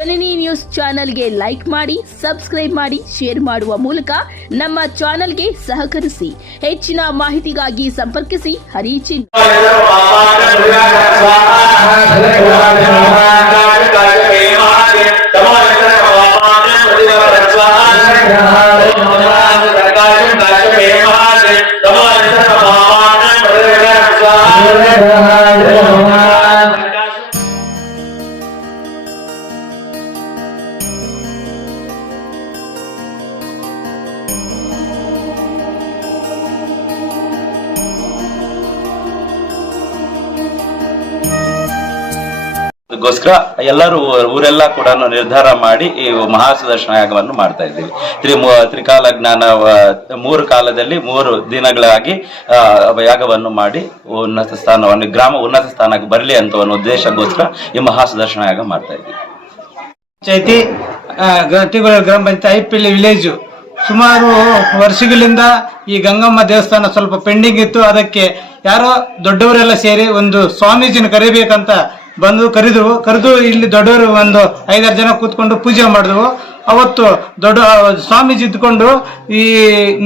ಜನನಿ news ಚಾನೆಲ್ಗೆ like ಮಾಡಿ, subscribe ಮಾಡಿ, ಶೇರ್ ಮಾಡುವ ಮೂಲಕ ನಮ್ಮ ಚಾನೆಲ್ಗೆ ಸಹಕರಿಸಿ. ಹೆಚ್ಚಿನ ಮಾಹಿತಿಗಾಗಿ ಸಂಪರ್ಕಿಸಿ ಹರಿಚಿನ್. ಗೋಸ್ಕರ ಎಲ್ಲರೂ ಊರೆಲ್ಲ ಕೂಡ ನಿರ್ಧಾರ ಮಾಡಿ ಈ ಮಹಾಸುದರ್ಶನ ಯಾಗವನ್ನು ಮಾಡ್ತಾ ಇದ್ದೀವಿ. ತ್ರಿಕಾಲ ಜ್ಞಾನ 3 ಕಾಲದಲ್ಲಿ 3 ದಿನಗಳಾಗಿ ಯಾಗವನ್ನು ಮಾಡಿ ಉನ್ನತ ಸ್ಥಾನವನ್ನು ಗ್ರಾಮ ಉನ್ನತ ಸ್ಥಾನಕ್ಕೆ ಬರಲಿ ಅಂತ ಒಂದು ಉದ್ದೇಶಕ್ಕೋಸ್ಕರ ಈ ಮಹಾಸುದರ್ಶನ ಯಾಗ ಮಾಡ್ತಾ ಇದ್ದೀವಿ. ಪಂಚಾಯತಿ ಗ್ರಾಮ ಪಂಚಾಯತ್ ಐಪಿಎಲ್ ವಿಲೇಜ್ ಸುಮಾರು ವರ್ಷಗಳಿಂದ ಈ ಗಂಗಮ್ಮ ದೇವಸ್ಥಾನ ಸ್ವಲ್ಪ ಪೆಂಡಿಂಗ್ ಇತ್ತು. ಅದಕ್ಕೆ ಯಾರೋ ದೊಡ್ಡವರೆಲ್ಲ ಸೇರಿ ಒಂದು ಸ್ವಾಮೀಜಿನ ಕರಿಬೇಕಂತ ಬಂದು ಕರೆದು ಇಲ್ಲಿ ದೊಡ್ಡವರು ಒಂದು 5-6 ಜನ ಕೂತ್ಕೊಂಡು ಪೂಜೆ ಮಾಡಿದ್ವು. ಅವತ್ತು ದೊಡ್ಡ ಸ್ವಾಮೀಜಿ ಇದ್ಕೊಂಡು ಈ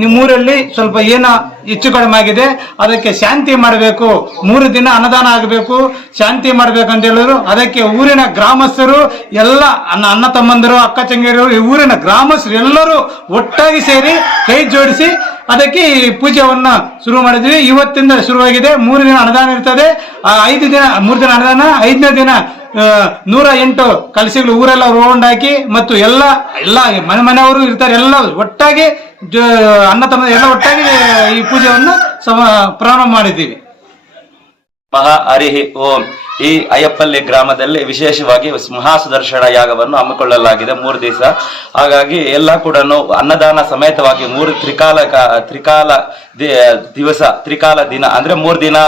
ನಿಮ್ಮೂರಲ್ಲಿ ಸ್ವಲ್ಪ ಏನೋ ಹೆಚ್ಚು ಕಡಿಮೆ ಆಗಿದೆ, ಅದಕ್ಕೆ ಶಾಂತಿ ಮಾಡಬೇಕು, 3 ದಿನ ಅನ್ನದಾನ ಆಗಬೇಕು, ಶಾಂತಿ ಮಾಡ್ಬೇಕಂತ ಹೇಳಿದ್ರು. ಅದಕ್ಕೆ ಊರಿನ ಗ್ರಾಮಸ್ಥರು ಎಲ್ಲ ಅಣ್ಣ ತಮ್ಮಂದರು, ಅಕ್ಕ ತಂಗಿಯರು, ಈ ಊರಿನ ಗ್ರಾಮಸ್ಥರು ಎಲ್ಲರೂ ಒಟ್ಟಾಗಿ ಸೇರಿ ಕೈ ಜೋಡಿಸಿ ಅದಕ್ಕೆ ಈ ಪೂಜೆಯನ್ನ ಶುರು ಮಾಡಿದ್ವಿ. ಇವತ್ತಿಂದ ಶುರುವಾಗಿದೆ. 3 ದಿನ ಅನ್ನದಾನ ಇರ್ತದೆ. 5 ದಿನ 3 ದಿನ ಅನ್ನದಾನ, 5ನೇ ದಿನ 108 ಕಲಸಿಗಳು ಊರೆಲ್ಲ ರೌಂಡ್ ಹಾಕಿ ಮತ್ತು ಎಲ್ಲ ಮನೆಯವರು ಇರ್ತಾರೆ, ಎಲ್ಲ ಒಟ್ಟಾಗಿ ಅಣ್ಣ ತಮ್ಮ ಎಲ್ಲ ಒಟ್ಟಾಗಿ ಈ ಪೂಜೆಯನ್ನು ಪ್ರಾರಂಭ ಮಾಡಿದ್ದೀವಿ. ಮಹಾ ಹರಿಹಿ ಓಂ. ಈ ಅಯ್ಯಪ್ಪಲ್ಲಿ ಗ್ರಾಮದಲ್ಲಿ ವಿಶೇಷವಾಗಿ ಮಹಾಸುದರ್ಶನ ಯಾಗವನ್ನು ಹಮ್ಮಿಕೊಳ್ಳಲಾಗಿದೆ 3 ದಿವಸ. ಹಾಗಾಗಿ ಎಲ್ಲ ಕೂಡ ಅನ್ನದಾನ ಸಮೇತವಾಗಿ 3 ತ್ರಿಕಾಲ ದಿನ ಅಂದ್ರೆ 3 ದಿನ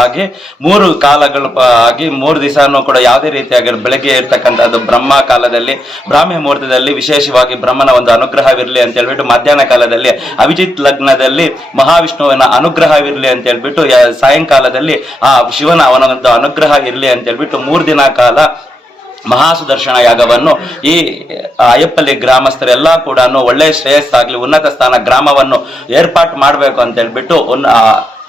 ಆಗಿ 3 ಕಾಲಗಳು ಆಗಿ 3 ದಿವಸನೂ ಕೂಡ ಯಾವುದೇ ರೀತಿಯಾಗಿ ಬೆಳಗ್ಗೆ ಇರ್ತಕ್ಕಂಥದ್ದು ಬ್ರಹ್ಮ ಕಾಲದಲ್ಲಿ ಬ್ರಾಹ್ಮಿ ಮುಹೂರ್ತದಲ್ಲಿ ವಿಶೇಷವಾಗಿ ಬ್ರಹ್ಮನ ಒಂದು ಅನುಗ್ರಹವಿರಲಿ ಅಂತ ಹೇಳ್ಬಿಟ್ಟು, ಮಧ್ಯಾಹ್ನ ಕಾಲದಲ್ಲಿ ಅಭಿಜಿತ್ ಲಗ್ನದಲ್ಲಿ ಮಹಾವಿಷ್ಣುವಿನ ಅನುಗ್ರಹವಿರಲಿ ಅಂತ ಹೇಳ್ಬಿಟ್ಟು, ಸಾಯಂಕಾಲದಲ್ಲಿ ಆ ಶಿವನ ಅವನ ಒಂದು ಅನುಗ್ರಹ ಇರಲಿ ಅಂತ ಹೇಳ್ಬಿಟ್ಟು 3 ದಿನ ಕಾಲ ಮಹಾಸುದರ್ಶನ ಯಾಗವನ್ನು ಈ ಅಯ್ಯಪ್ಪಲ್ಲಿ ಗ್ರಾಮಸ್ಥರೆಲ್ಲ ಕೂಡ ಒಳ್ಳೆ ಶ್ರೇಯಸ್ಸಾಗ್ಲಿ, ಉನ್ನತ ಸ್ಥಾನ ಗ್ರಾಮವನ್ನು ಏರ್ಪಾಟ್ ಮಾಡಬೇಕು ಅಂತ ಹೇಳ್ಬಿಟ್ಟು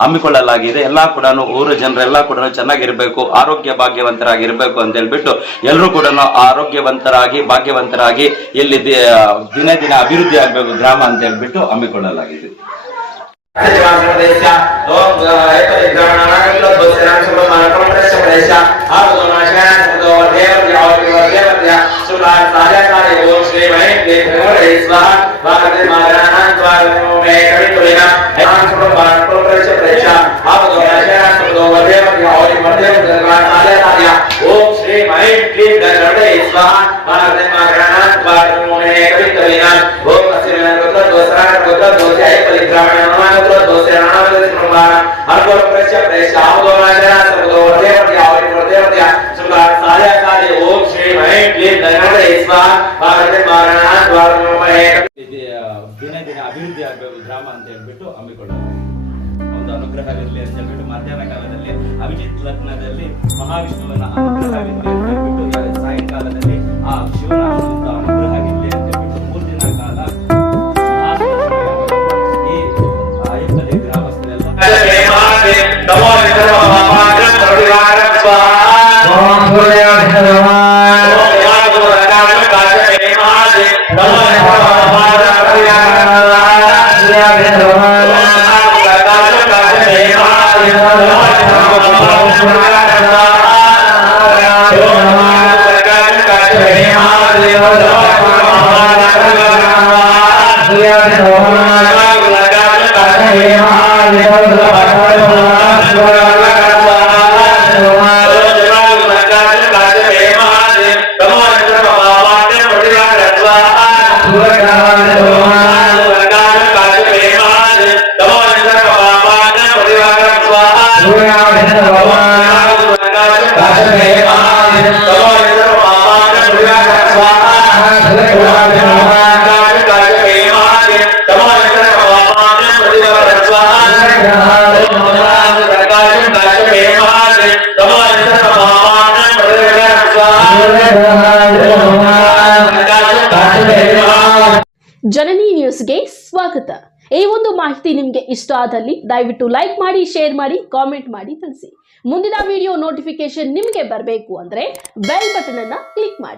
ಹಮ್ಮಿಕೊಳ್ಳಲಾಗಿದೆ. ಎಲ್ಲ ಕೂಡ ಊರು ಜನರೆಲ್ಲ ಕೂಡ ಚೆನ್ನಾಗಿರ್ಬೇಕು, ಆರೋಗ್ಯ ಭಾಗ್ಯವಂತರಾಗಿರ್ಬೇಕು ಅಂತ ಹೇಳ್ಬಿಟ್ಟು ಎಲ್ಲರೂ ಕೂಡ ಆರೋಗ್ಯವಂತರಾಗಿ ಭಾಗ್ಯವಂತರಾಗಿ ಇಲ್ಲಿ ದಿನ ದಿನ ಅಭಿವೃದ್ಧಿ ಆಗ್ಬೇಕು ಗ್ರಾಮ ಅಂತ ಹೇಳ್ಬಿಟ್ಟು ಹಮ್ಮಿಕೊಳ್ಳಲಾಗಿದೆ. ದಿನ ದಿನ ಅಭಿವೃದ್ಧಿ ಆಗಬೇಕು ಗ್ರಾಮ ಅಂತ ಹೇಳ್ಬಿಟ್ಟು ಹಮ್ಮಿಕೊಳ್ಳಲಾಗಿದೆ. ಒಂದು ಅನುಗ್ರಹವಿರಲಿ ಅಂತ ಹೇಳ್ಬಿಟ್ಟು, ಮಧ್ಯಾಹ್ನ ಕಾಲದಲ್ಲಿ ಅಭಿಜಿತ್ ಲಗ್ನದಲ್ಲಿ ಮಹಾವಿಷ್ಣುವಿನ ಅನುಗ್ರಹವಿರಲಿ ಅಂತ ಹೇಳ್ಬಿಟ್ಟು, ಸಾಯಂಕಾಲದಲ್ಲಿ ಆ ಶಿವನ ಒಂದು ಅನುಗ್ರಹವಿರಲಿ ಅಂತ ಹೇಳ್ಬಿಟ್ಟು 3 ದಿನ ಕಾಲ ಈ ಅಯ್ಯಪ್ಪಲ್ಲಿ ಗ್ರಾಮಸ್ಥರೆಲ್ಲ ಜನನಿ ನ್ಯೂಸ್ಗೆ ಸ್ವಾಗತ. ಈ ಒಂದು ಮಾಹಿತಿ ನಿಮಗೆ ಇಷ್ಟ ಆದಲ್ಲಿ ದಯವಿಟ್ಟು ಲೈಕ್ ಮಾಡಿ, ಶೇರ್ ಮಾಡಿ, ಕಾಮೆಂಟ್ ಮಾಡಿ ತಿಳಿಸಿ. ಮುಂದಿನ ವಿಡಿಯೋ ನೋಟಿಫಿಕೇಶನ್ ನಿಮಗೆ ಬರಬೇಕು ಅಂದ್ರೆ ಬೆಲ್ ಬಟನ್ ಅನ್ನ ಕ್ಲಿಕ್ ಮಾಡಿ.